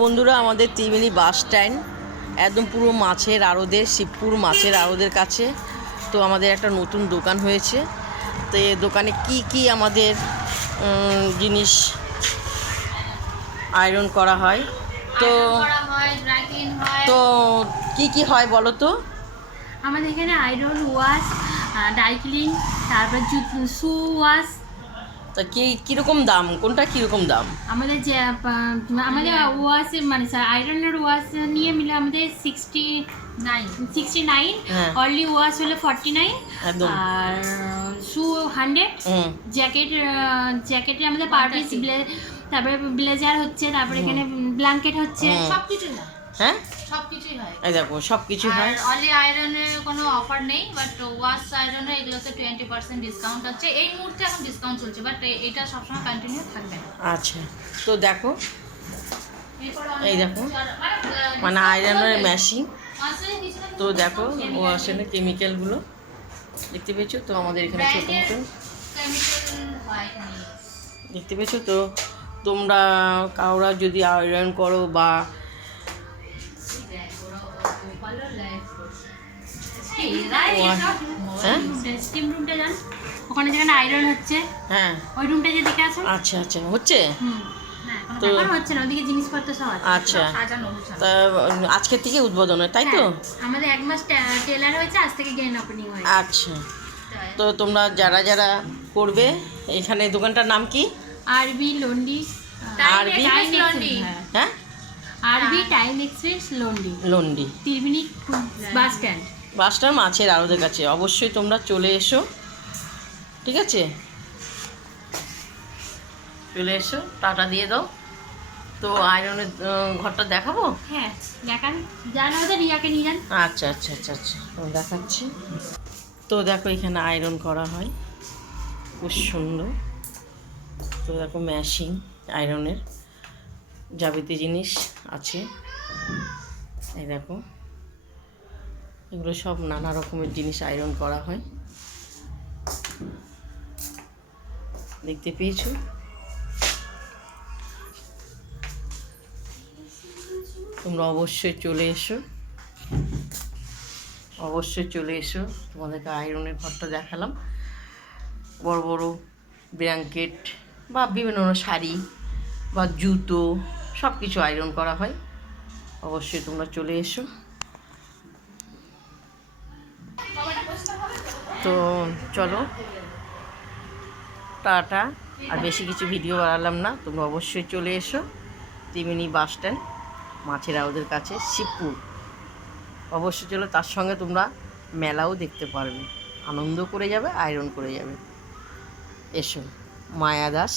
বন্ধুরা, আমাদের Triveni bus stand একদম পুরো মাছের আড়তের, শিবপুর মাছের আড়তের কাছে। তো আমাদের একটা নতুন দোকান হয়েছে। তো এই দোকানে কি আমাদের জিনিস আয়রন করা হয়, তো তো কি হয় বলো তো? আমাদের এখানে আয়রন, ওয়াশ, ডাই ক্লিন, তারপর শু ওয়াশ। তা কীরকম দাম, কোনটা কীরকম দাম? আমাদের যে আমাদের ওয়াশের মানে আয়রনের ওয়াশ নিয়ে মিলে আমাদের 69, অনলি ওয়াশ হলো 49, আর শু 100, জ্যাকেটে আমাদের পার পিস, তারপরে ব্লেজার হচ্ছে, তারপরে এখানে ব্ল্যাঙ্কেট হচ্ছে, সবকিছু। হ্যাঁ, সবকিছুই হয়। এই দেখো সবকিছু হয়। অনলি আয়রনের কোনো অফার নেই, বাট ওয়াশ আয়রনের এগুলোতে 20% ডিসকাউন্ট আছে। এই মুহূর্তে এখন ডিসকাউন্ট চলছে, বাট এটা সবসময় কন্টিনিউ থাকবে। আচ্ছা, তো দেখো, এই দেখো মানে আয়রনের মেশিন। তো দেখো ওয়াশের কেমিক্যালগুলো দেখতে পেয়েছো তো, আমাদের এখানে ছোটো মতো দেখতে পেয়েছো তো। তোমরা কাউরা যদি আয়রন করো বা ওখানে যেখানে আয়রন হচ্ছে, হ্যাঁ ওই রুমটা যে দেখে আসো। আচ্ছা আচ্ছা, হচ্ছে তো হচ্ছে না, ওদিকে জিনিসপত্র সব আছে। আচ্ছা, তা আজকের থেকে উদ্বোধন হয়, তাই তো? আমাদের 1 মাস টেলার হয়েছে, আজ থেকে গ্র্যান্ড ওপেনিং হয়েছে। আচ্ছা, তো তোমরা যারা করবে, এখানে দোকানটার নাম কি? আরবি লন্ডি, আরবি লন্ডি, হ্যাঁ, R B time express laundry, Tribeni bus stand মাছের আড়তের কাছে। অবশ্যই তোমরা চলে এসো, ঠিক আছে? চলে এসো, টাটা দিয়ে দাও। তো আয়রনের ঘরটা দেখাবো? হ্যাঁ দেখান, যান ওদের রিয়াকে নিয়ে যান। আচ্ছা আচ্ছা আচ্ছা আচ্ছা, দেখাচ্ছি। তো দেখো এখানে আয়রন করা হয়, খুব সুন্দর। তো দেখো মেশিন আয়রনের যাবতীয় জিনিস আছে। এই দেখো, এগুলো সব নানা রকমের জিনিস আয়রন করা হয়, দেখতে পেয়েছো? তোমরা অবশ্যই চলে এসো, তোমাদেরকে আয়রনের ঘরটা দেখালাম। বড় বড় ব্ল্যাঙ্কেট বা বিভিন্ন শাড়ি বা জুতো সব কিছু আয়রন করা হয়। অবশ্যই তোমরা চলে এসো। তো চলো, টাটা। আর বেশি কিছু ভিডিও বানালাম না, তোমরা অবশ্যই চলে এসো ত্রিবেণী বাস স্ট্যান্ড মাছের আড়তের কাছে, শিবপুর। অবশ্যই চলো, তার সঙ্গে তোমরা মেলাও দেখতে পারবে, আনন্দ করে যাবে, আয়রন করে যাবে। এসো। মায়া দাস।